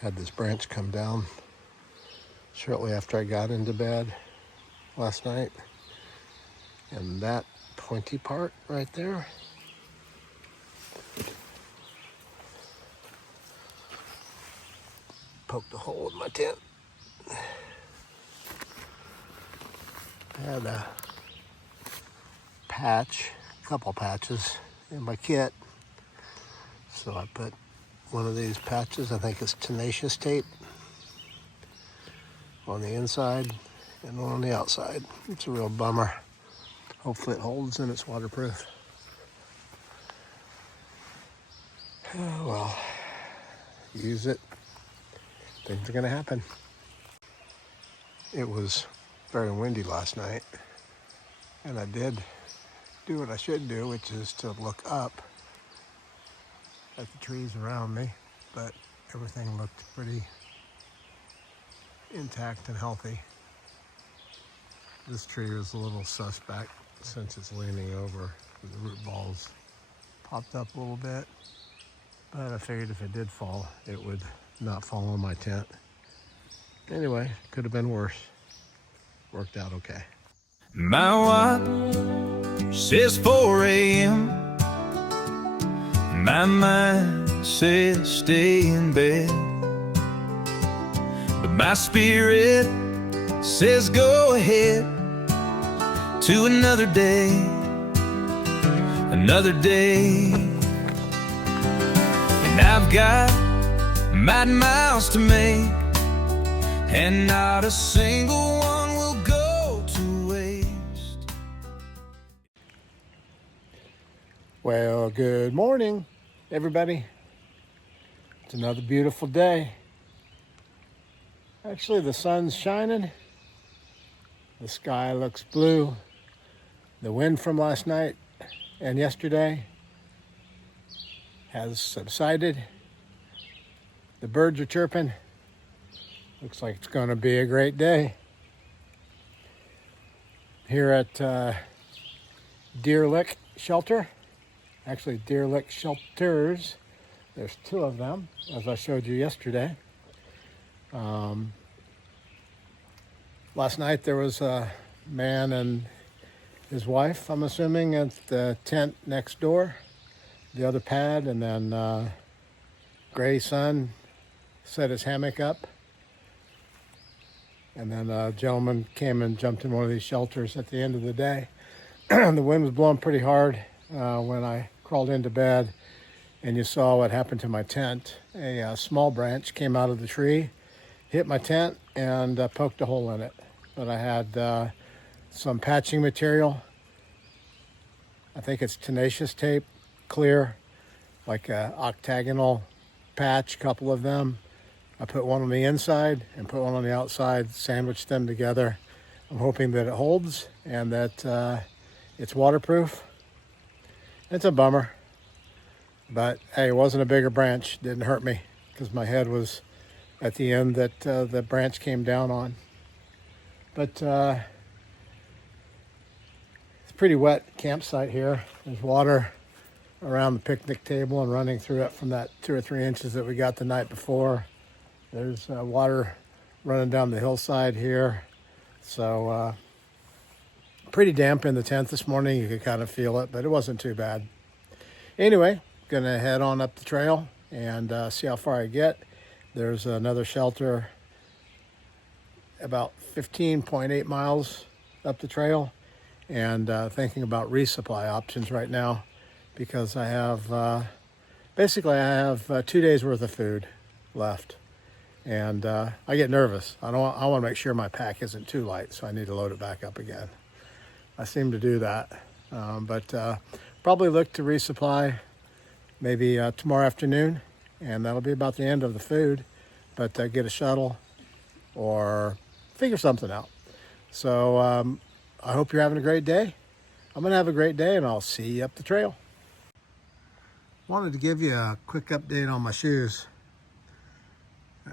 Had this branch come down shortly after I got into bed last night. And that pointy part right there poked a hole in my tent. I had a couple patches in my kit. So I put one of these patches, I think it's tenacious tape, on the inside and one on the outside. It's a real bummer. Hopefully it holds and it's waterproof. Oh, well, use it. Things are gonna happen. It was very windy last night, and I did do what I should do, which is to look up at the trees around me, but everything looked pretty intact and healthy. This tree was a little suspect since it's leaning over. The root balls popped up a little bit, but I figured if it did fall, it would not fall on my tent. Anyway, could have been worse. Worked out okay. My watch says 4 a.m. My mind says stay in bed, but my spirit says go ahead to another day, another day. And I've got miles to make, and not a single one will go to waste. Well, good morning, everybody. It's another beautiful day. Actually, the sun's shining. The sky looks blue. The wind from last night and yesterday has subsided. The birds are chirping. Looks like it's going to be a great day. Here at Deer Lick Shelter, actually Deer Lick Shelters, there's 2 of them, as I showed you yesterday. Last night there was a man and his wife, I'm assuming, at the tent next door, the other pad, and then Gray's son set his hammock up. And then a gentleman came and jumped in one of these shelters at the end of the day. The wind was blowing pretty hard when I crawled into bed, and you saw what happened to my tent. A small branch came out of the tree, hit my tent, and poked a hole in it. But I had some patching material. I think it's tenacious tape, clear, like a octagonal patch, couple of them. I put one on the inside and put one on the outside, sandwiched them together. I'm hoping that it holds and that it's waterproof. It's a bummer, but hey, it wasn't a bigger branch. Didn't hurt me because my head was at the end that the branch came down on. But it's a pretty wet campsite here. There's water around the picnic table and running through it from that 2 or 3 inches that we got the night before. There's water running down the hillside here. So pretty damp in the tent this morning. You could kind of feel it, but it wasn't too bad. Anyway, gonna head on up the trail and see how far I get. There's another shelter about 15.8 miles up the trail, and thinking about resupply options right now because I have basically I have 2 days worth of food left. And I get nervous. I want to make sure my pack isn't too light, so I need to load it back up again. I seem to do that, but probably look to resupply maybe tomorrow afternoon, and that'll be about the end of the food. But get a shuttle or figure something out. So I hope you're having a great day. I'm gonna have a great day, and I'll see you up the trail. Wanted to give you a quick update on my shoes.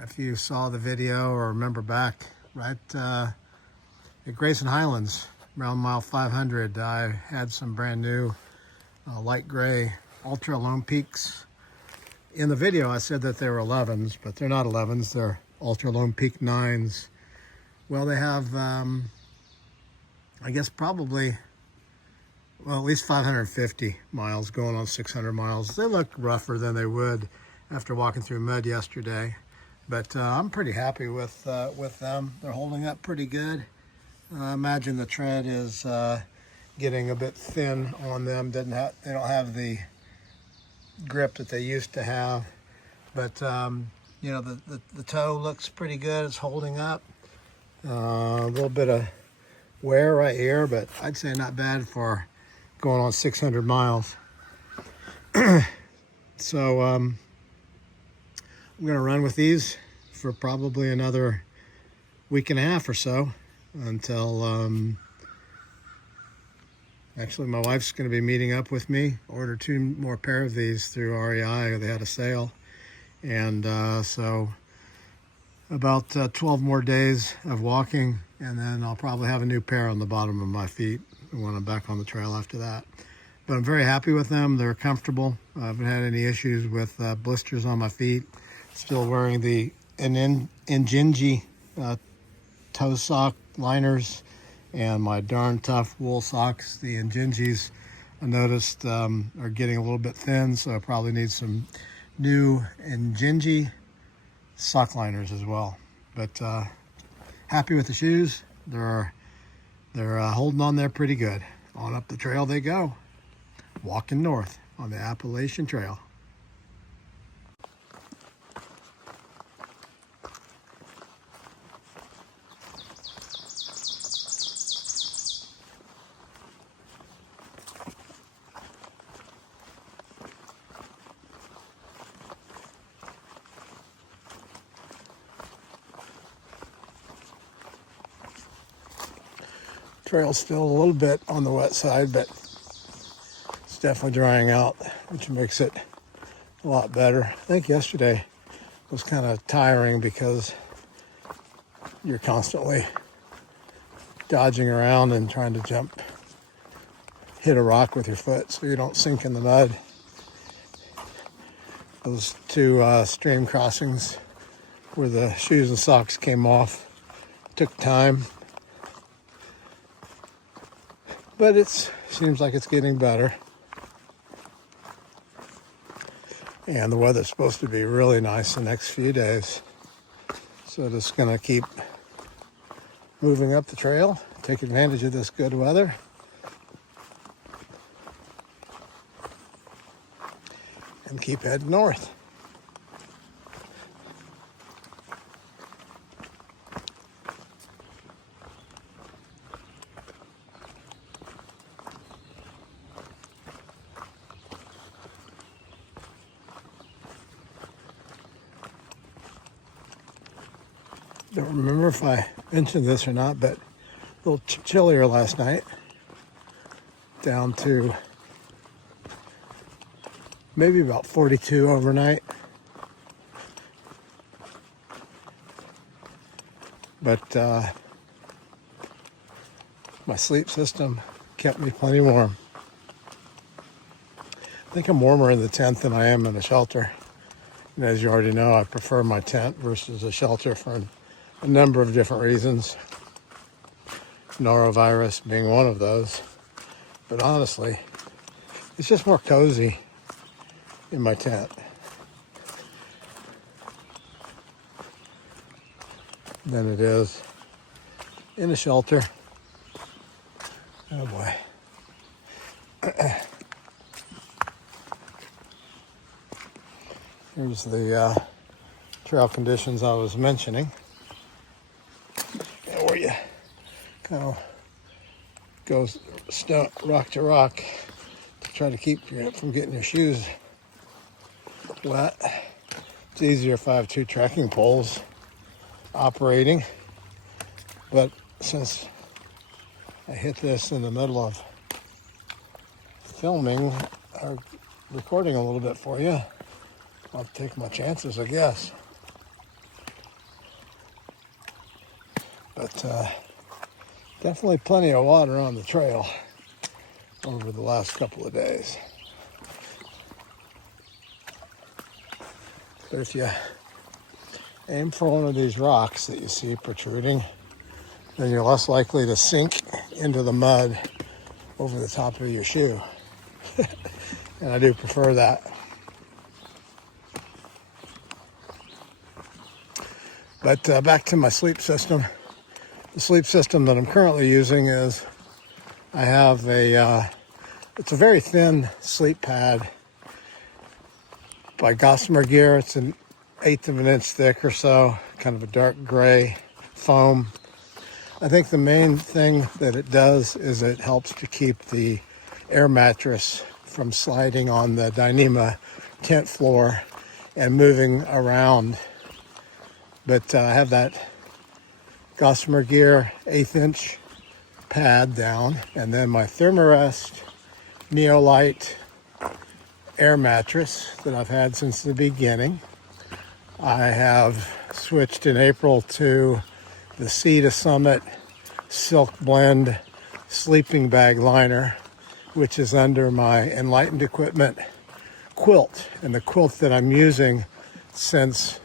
If you saw the video or remember back right at Grayson Highlands, around mile 500, I had some brand new light gray Ultra Lone Peaks In the video, I said that they were 11s, but they're not 11s. They're Ultra Lone Peak 9s. Well, they have, I guess probably, well, at least 550 miles going on 600 miles. They look rougher than they would after walking through mud yesterday. But I'm pretty happy with them. They're holding up pretty good. I imagine the tread is getting a bit thin on them. They don't have the grip that they used to have. But you know, the toe looks pretty good. It's holding up. A little bit of wear right here, but I'd say not bad for going on 600 miles. So I'm gonna run with these for probably another week and a half or so until actually my wife's going to be meeting up with me. Ordered 2 more pair of these through REI. They had a sale, and so about 12 more days of walking, and then I'll probably have a new pair on the bottom of my feet when I'm back on the trail after that. But I'm very happy with them. They're comfortable. I haven't had any issues with blisters on my feet. Still wearing the Injinji toe sock liners and my darn tough wool socks. The Injinjis, I noticed, are getting a little bit thin, so I probably need some new Injinji sock liners as well. But happy with the shoes. They're holding on there pretty good. On up the trail they go, walking north on the Appalachian Trail. Trail's still a little bit on the wet side, but it's definitely drying out, which makes it a lot better. I think yesterday was kind of tiring because you're constantly dodging around and trying to hit a rock with your foot so you don't sink in the mud. Those 2 stream crossings where the shoes and socks came off took time. But it seems like it's getting better. And the weather's supposed to be really nice the next few days. So just gonna keep moving up the trail, take advantage of this good weather. And keep heading north. Don't remember if I mentioned this or not, but a little chillier last night, down to maybe about 42 overnight. But my sleep system kept me plenty warm. I think I'm warmer in the tent than I am in a shelter. And as you already know, I prefer my tent versus a shelter for a number of different reasons. Norovirus being one of those. But honestly, it's just more cozy in my tent than it is in a shelter. Oh boy. Here's the trail conditions I was mentioning. Where you kind of goes rock to rock to try to keep you from getting your shoes wet. It's easier if I have 2 trekking poles operating, but since I hit this in the middle of filming or recording a little bit for you, I'll take my chances, I guess. But definitely plenty of water on the trail over the last couple of days. But if you aim for one of these rocks that you see protruding, then you're less likely to sink into the mud over the top of your shoe. And I do prefer that. But back to my sleep system. The sleep system that I'm currently using is I have it's a very thin sleep pad by Gossamer Gear. It's an 1/8 of an inch thick or so, kind of a dark gray foam. I think the main thing that it does is it helps to keep the air mattress from sliding on the Dyneema tent floor and moving around. But I have that Gossamer Gear 1/8 inch pad down, and then my Thermarest Neolite air mattress that I've had since the beginning. I have switched in April to the Sea to Summit Silk Blend sleeping bag liner, which is under my Enlightened Equipment quilt. And the quilt that I'm using since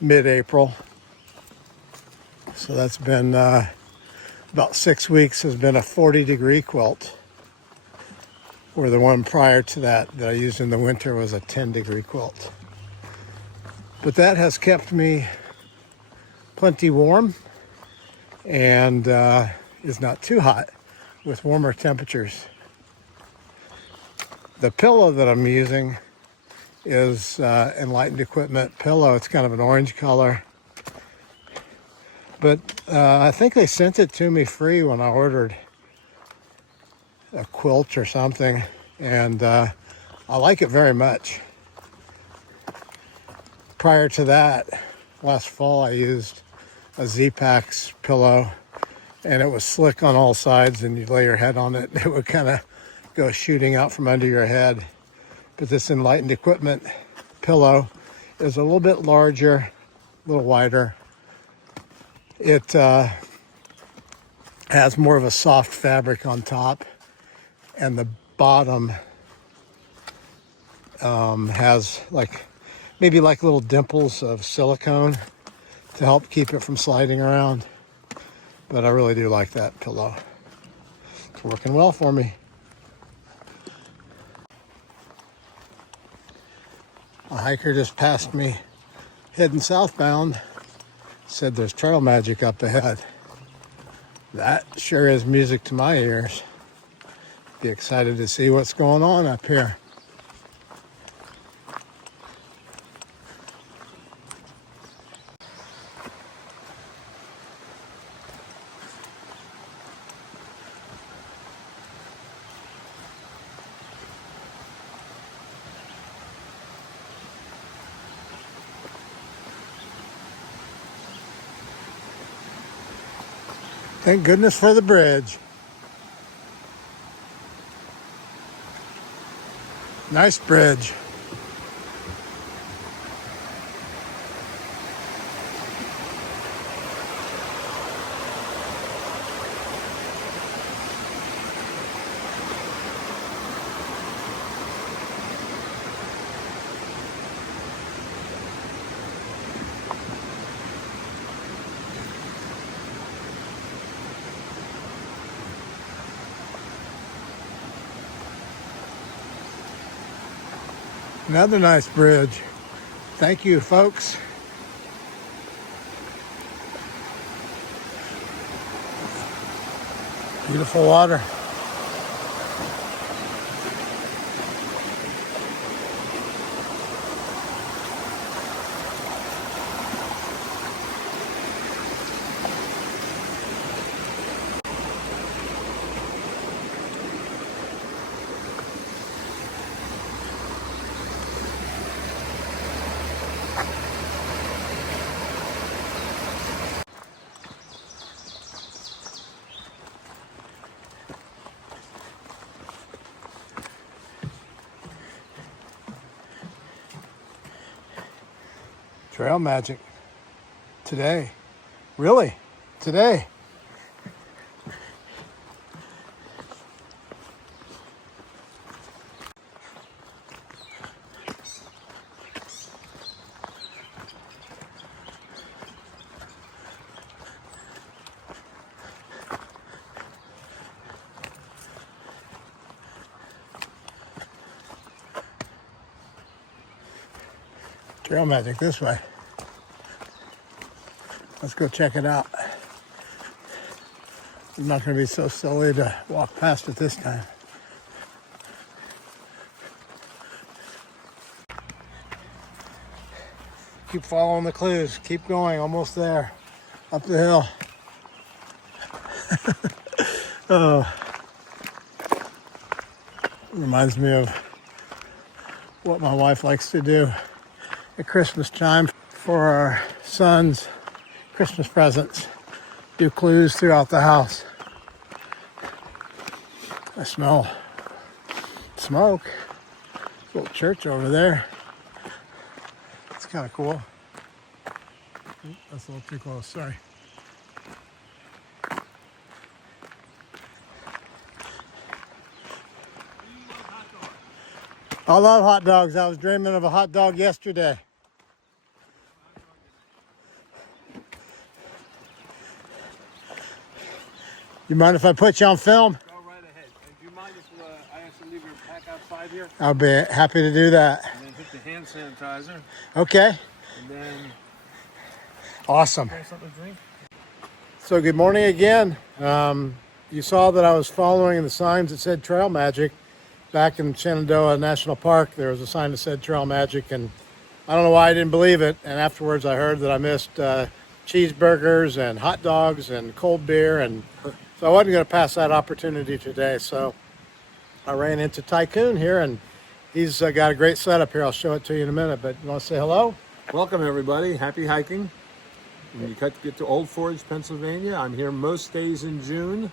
mid-April, so that's been about 6 weeks, has been a 40-degree quilt, where the one prior to that I used in the winter was a 10-degree quilt. But that has kept me plenty warm and is not too hot with warmer temperatures. The pillow that I'm using is Enlightened Equipment pillow. It's kind of an orange color. But I think they sent it to me free when I ordered a quilt or something. And I like it very much. Prior to that, last fall, I used a Z-Pax pillow, and it was slick on all sides, and you'd lay your head on it, it would kind of go shooting out from under your head. But this Enlightened Equipment pillow is a little bit larger, a little wider. It has more of a soft fabric on top, and the bottom has maybe like little dimples of silicone to help keep it from sliding around. But I really do like that pillow. It's working well for me. A hiker just passed me heading southbound, said there's trail magic up ahead. That sure is music to my ears. Be excited to see what's going on up here. Thank goodness for the bridge. Nice bridge. Another nice bridge. Thank you, folks. Beautiful water. Trail magic. Today. Really? Today. Trail Magic this way. Let's go check it out. I'm not going to be so silly to walk past it this time. Keep following the clues. Keep going. Almost there. Up the hill. Oh. Reminds me of what my wife likes to do at Christmas time for our son's Christmas presents. Do clues throughout the house. I smell smoke. Little church over there. It's kind of cool. That's a little too close, sorry. I love hot dogs. I was dreaming of a hot dog yesterday. You mind if I put you on film? Go right ahead. And do you mind if I have to leave your pack outside here? I'll be happy to do that. And then hit the hand sanitizer. Okay. And then Awesome. something to drink. So good morning again. You saw that I was following the signs that said Trail Magic. Back in Shenandoah National Park, there was a sign that said Trail Magic, and I don't know why I didn't believe it. And afterwards I heard that I missed cheeseburgers and hot dogs and cold beer, and so I wasn't going to pass that opportunity today. So I ran into Tycoon here, and he's got a great setup here. I'll show it to you in a minute, but you want to say hello? Welcome everybody. Happy hiking. When you get to Old Forge, Pennsylvania, I'm here most days in June,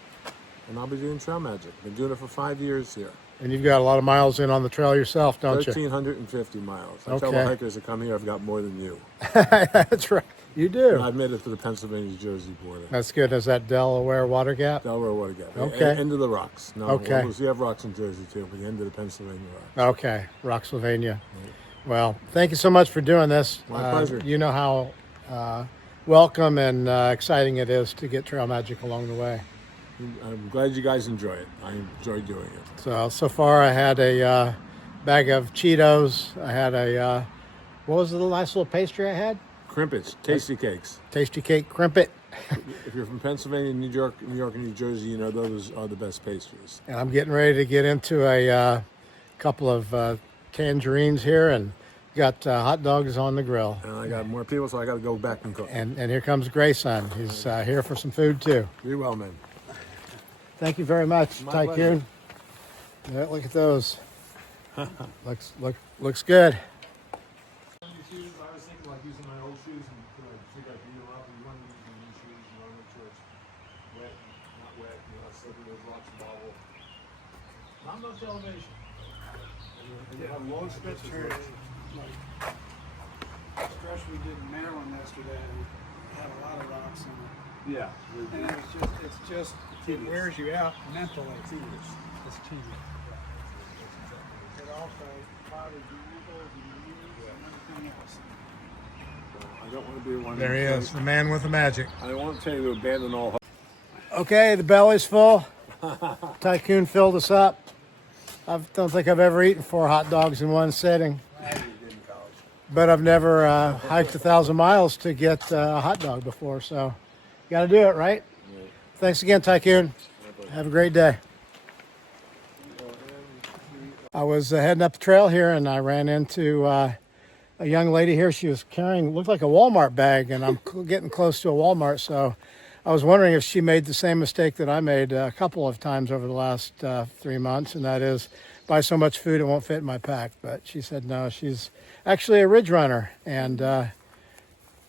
and I'll be doing Trail Magic. Been doing it for 5 years here. And you've got a lot of miles in on the trail yourself, don't you? 1,350 miles. I tell Okay. the hikers that come here, I've got more than you. That's right. You do. And I've made it to the Pennsylvania-New Jersey border. That's good. Is that Delaware Water Gap? Delaware Water Gap. Okay. End of the rocks. No, Okay. We have rocks in Jersey too, but the end of the Pennsylvania rocks. Okay, Rocksylvania. Well, thank you so much for doing this. My pleasure. You know how welcome and exciting it is to get Trail Magic along the way. I'm glad you guys enjoy it. I enjoy doing it. So far I had a bag of Cheetos. I had a, what was the nice little pastry I had? Crimpets, tasty cakes. Tasty cake crimpet. If you're from Pennsylvania, New York, and New Jersey, you know those are the best pastries. And I'm getting ready to get into a couple of tangerines here, and got hot dogs on the grill. And I got more people, so I got to go back and cook. And here comes Grayson. He's here for some food too. Be well, man. Thank you very much, My Tycoon. Yeah, look at those. looks good. I was thinking like using my old shoes and think I beat them up. You want to use your new shoes, you want to make sure it's wet, not wet, slippery, those rocks and bobble. Not much elevation. And you have long stretches. Stretch we did in Maryland yesterday, we had a lot of rocks in it. Yeah. And it's just, it wears you out mentally. It's tedious. It also bothers your ankles and your knees and everything else. I don't want to be one. There he is, the man with the magic. I don't want to tell you to abandon all hope. Okay, the belly's full. Tycoon filled us up. I don't think I've ever eaten 4 hot dogs in one sitting. But I've never hiked 1,000 miles to get a hot dog before, so you got to do it, right? Thanks again, Tycoon. Have a great day. I was heading up the trail here, and I ran into a young lady here. She was carrying, looked like a Walmart bag, and I'm getting close to a Walmart, so I was wondering if she made the same mistake that I made a couple of times over the last 3 months, and that is buy so much food it won't fit in my pack. But she said no, she's actually a ridge runner. And go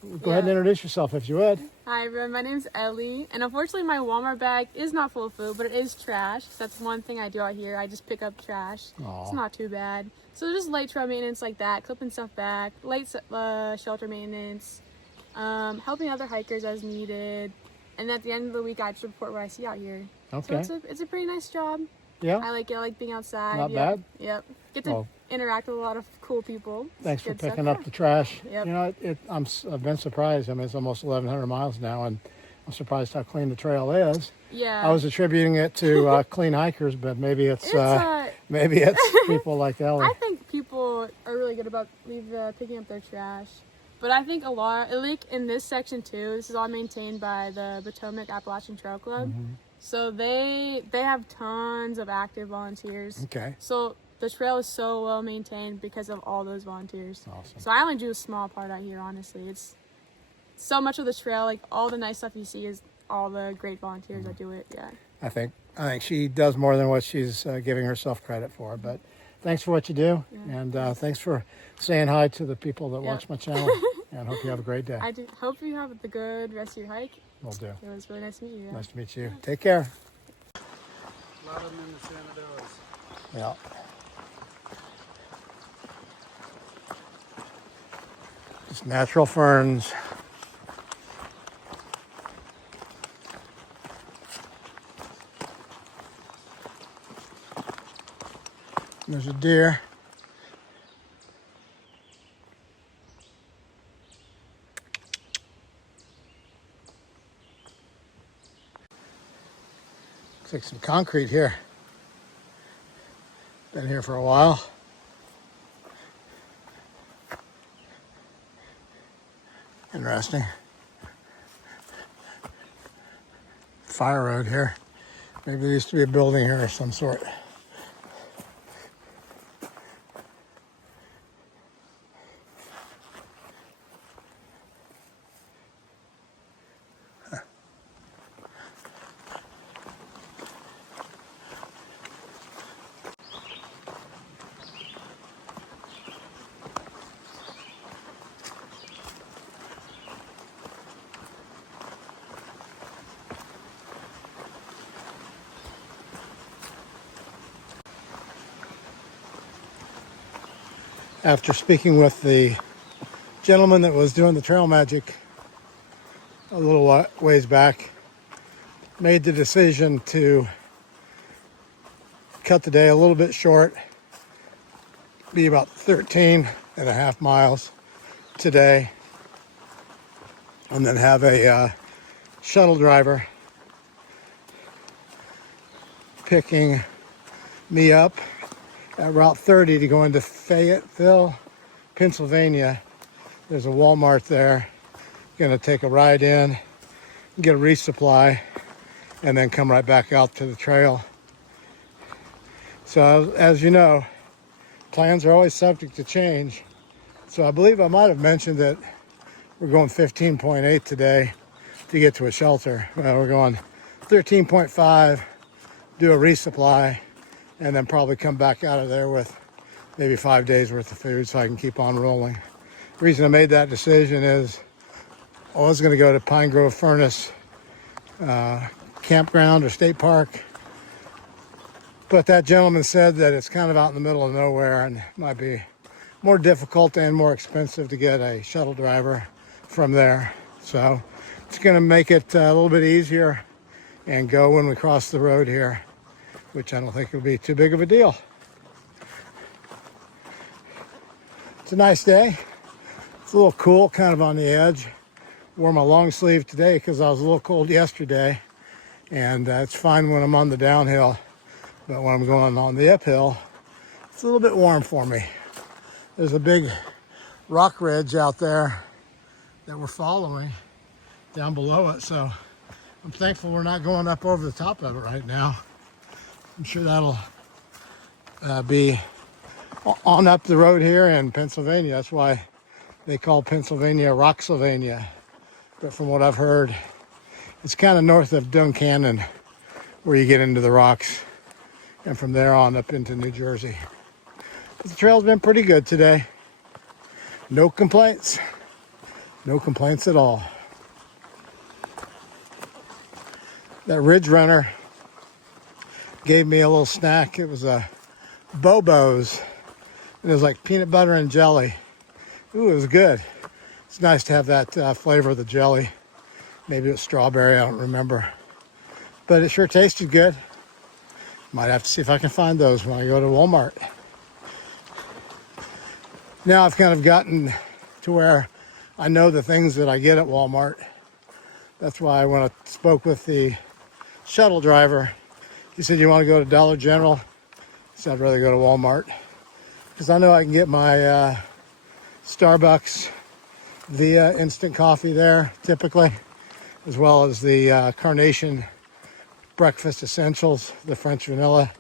ahead and introduce yourself if you would. Hi everyone, my name's Ellie, and unfortunately my Walmart bag is not full of food, but it is trash. That's one thing I do out here. I just pick up trash. Aw. It's not too bad. So just light trail maintenance like that, clipping stuff back, light shelter maintenance, helping other hikers as needed, and at the end of the week I just report what I see out here. Okay. So it's a pretty nice job. Yeah. I like it. I like being outside. Not Yep. bad? Yep. Get to Well, interact with a lot of cool people. Thanks for Good stuff. picking up the trash. Yep. You know, I've been surprised. I mean, it's almost 1,100 miles now, and I'm surprised how clean the trail is. Yeah. I was attributing it to clean hikers, but maybe it's It's maybe it's people like Ellie. I think people people are really good about picking up their trash. But I think like in this section too, this is all maintained by the Potomac Appalachian Trail Club. So they have tons of active volunteers. Okay. So the trail is so well maintained because of all those volunteers. Awesome. So I only do a small part out here, honestly. It's so much of the trail, like all the nice stuff you see is all the great volunteers that do it. Yeah. I think she does more than what she's giving herself credit for. But thanks for what you do, and thanks for saying hi to the people that watch my channel. And hope you have a great day. I do. Hope you have a good rest of your hike. Will do. It was really nice to meet you. Yeah. Nice to meet you. Take care. A lot of them in the Shenandoahs. Yeah. Just natural ferns. There's a deer. Looks like some concrete here. Been here for a while. Interesting. Fire road here. Maybe there used to be a building here of some sort. After speaking with the gentleman that was doing the trail magic a little ways back, made the decision to cut the day a little bit short, be about 13.5 miles today, and then have a shuttle driver picking me up at Route 30 to go into Fayetteville, Pennsylvania. There's a Walmart there. Gonna take a ride in, get a resupply, and then come right back out to the trail. So as you know, plans are always subject to change. So I believe I might have mentioned that we're going 15.8 today to get to a shelter. Well, we're going 13.5, do a resupply, and then probably come back out of there with maybe 5 days worth of food so I can keep on rolling. The reason I made that decision is I was going to go to Pine Grove Furnace campground or state park, but that gentleman said that it's kind of out in the middle of nowhere and it might be more difficult and more expensive to get a shuttle driver from there. So it's going to make it a little bit easier and go when we cross the road here, which I don't think will be too big of a deal. It's a nice day. It's a little cool, kind of on the edge. Wore my long sleeve today because I was a little cold yesterday, and it's fine when I'm on the downhill, but when I'm going on the uphill, it's a little bit warm for me. There's a big rock ridge out there that we're following down below it, so I'm thankful we're not going up over the top of it right now. I'm sure that'll be on up the road here in Pennsylvania. That's why they call Pennsylvania Rocksylvania. But from what I've heard, it's kind of north of Duncannon where you get into the rocks, and from there on up into New Jersey. But the trail's been pretty good today. No complaints. No complaints at all. That Ridge Runner gave me a little snack. It was a Bobo's. It was like peanut butter and jelly. Ooh, it was good. It's nice to have that flavor of the jelly. Maybe it was strawberry, I don't remember. But it sure tasted good. Might have to see if I can find those when I go to Walmart. Now I've kind of gotten to where I know the things that I get at Walmart. That's why when I spoke with the shuttle driver, he said, "You want to go to Dollar General?" I said, "I'd rather go to Walmart." because I know I can get my Starbucks via instant coffee there typically, as well as the Carnation Breakfast Essentials, the French vanilla.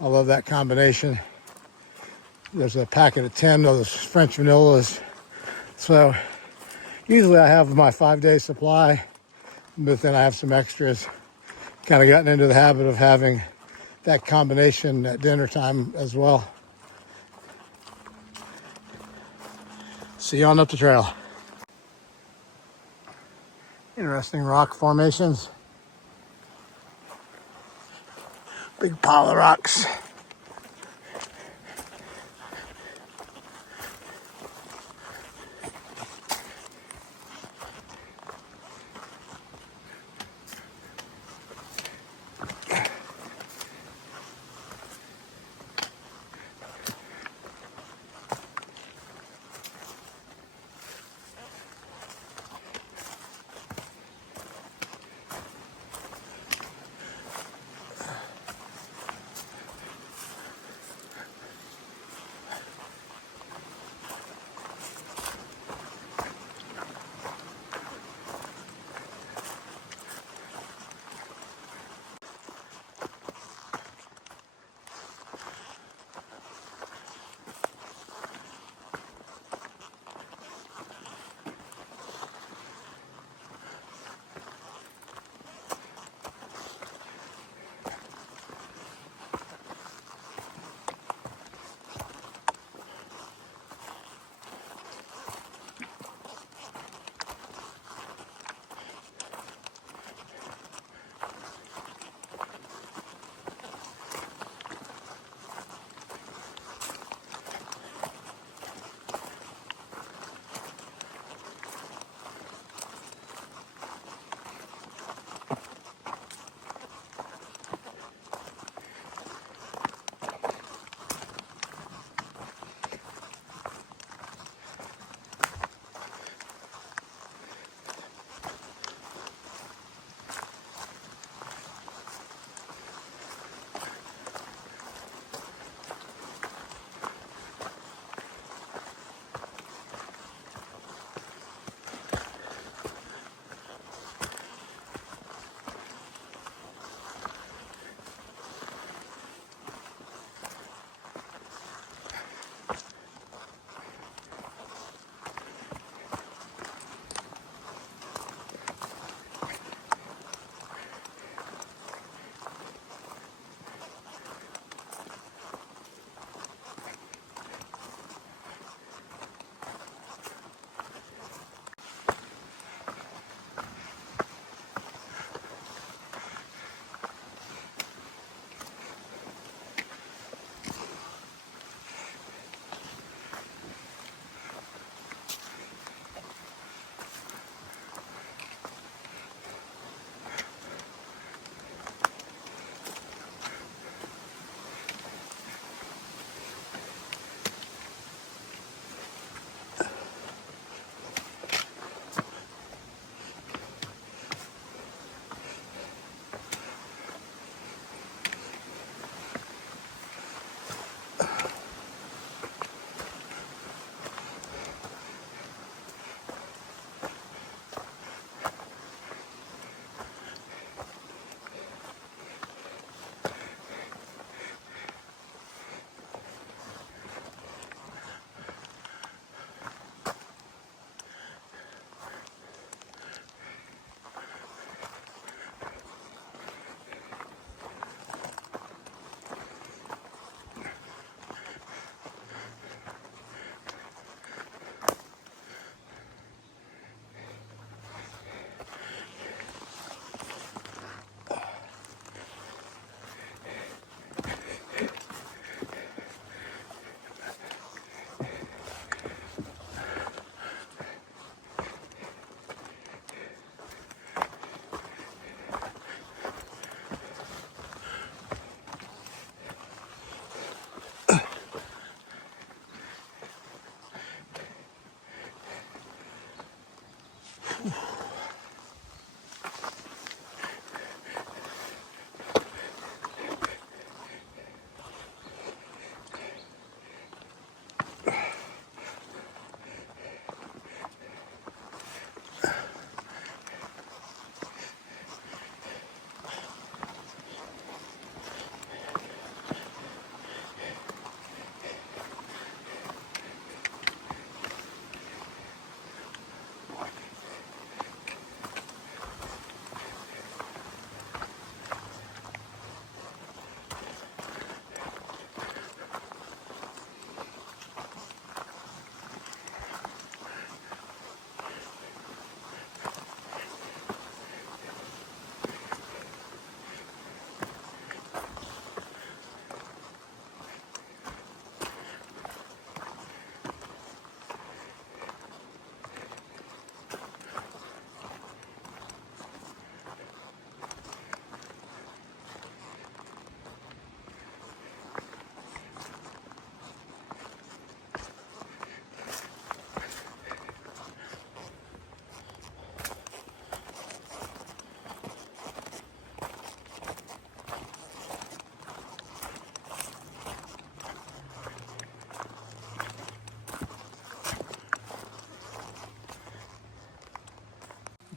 I love that combination. There's a packet of 10 of those French vanillas. So usually I have my 5-day supply, but then I have some extras. Kind of gotten into the habit of having that combination at dinner time as well. See you on up the trail. Interesting rock formations. Big pile of rocks.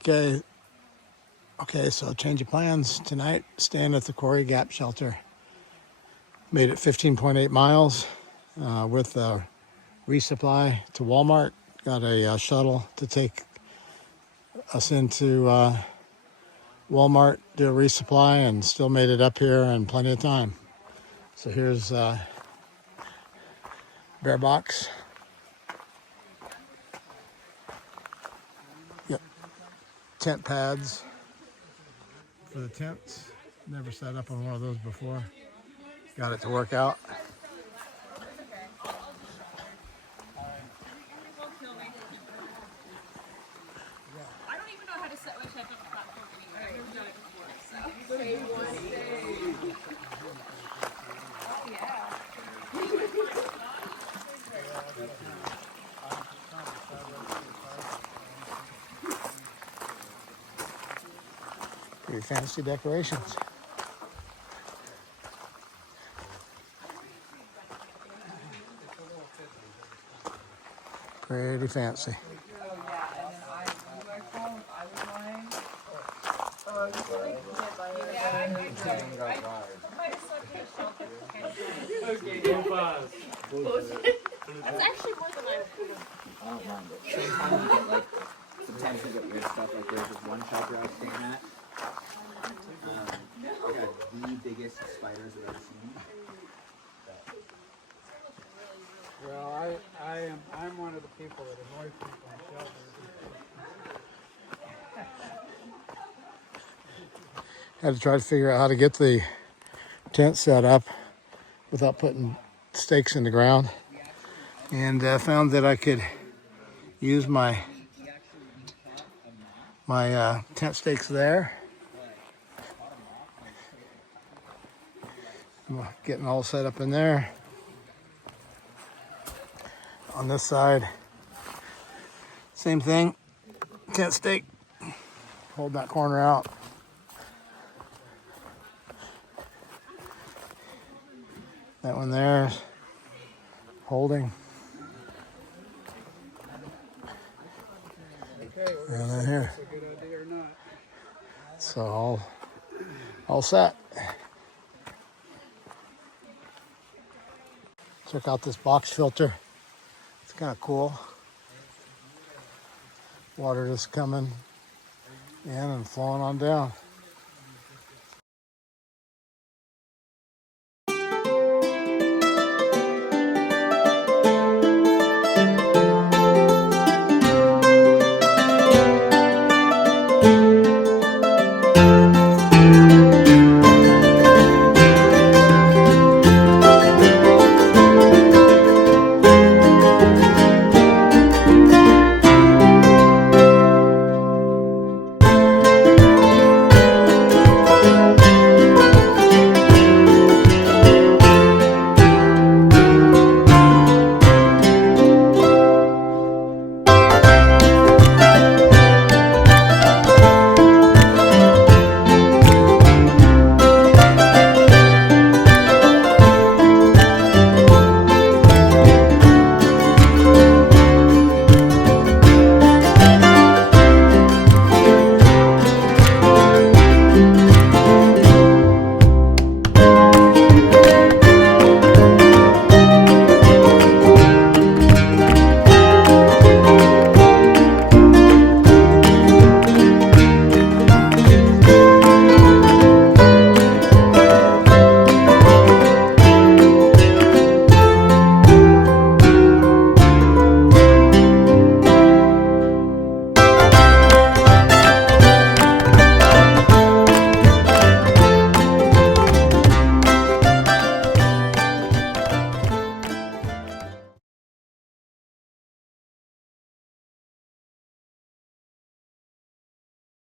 Okay, so change of plans tonight. Staying at the Quarry Gap Shelter. Made it 15.8 miles with a resupply to Walmart. Got a shuttle to take us into Walmart, do a resupply, and still made it up here in plenty of time. So here's Bear Box. Yep. Tent pads for the tents. Never set up on one of those before. Got it to work out. I don't even know how to set my tent up platform anyway. I've never done it before, so. Pretty fancy decorations. Pretty fancy. That's actually more than I would have. I don't mind it. Sometimes you get like, sometimes you get weird stuff. Like there's this one shelter I was staying at. They got the biggest spiders I've ever seen. Well, I'm one of the people that annoy people in shelters. Had to try to figure out how to get the tent set up without putting stakes in the ground. And found that I could use my tent stakes there. I'm getting all set up in there. On this side, same thing. Tent stake. Hold that corner out. That one there, holding. Okay, we're And gonna then see here. if it's a good idea or not. So all set. Check out this box filter. It's kind of cool. Water just coming in and flowing on down.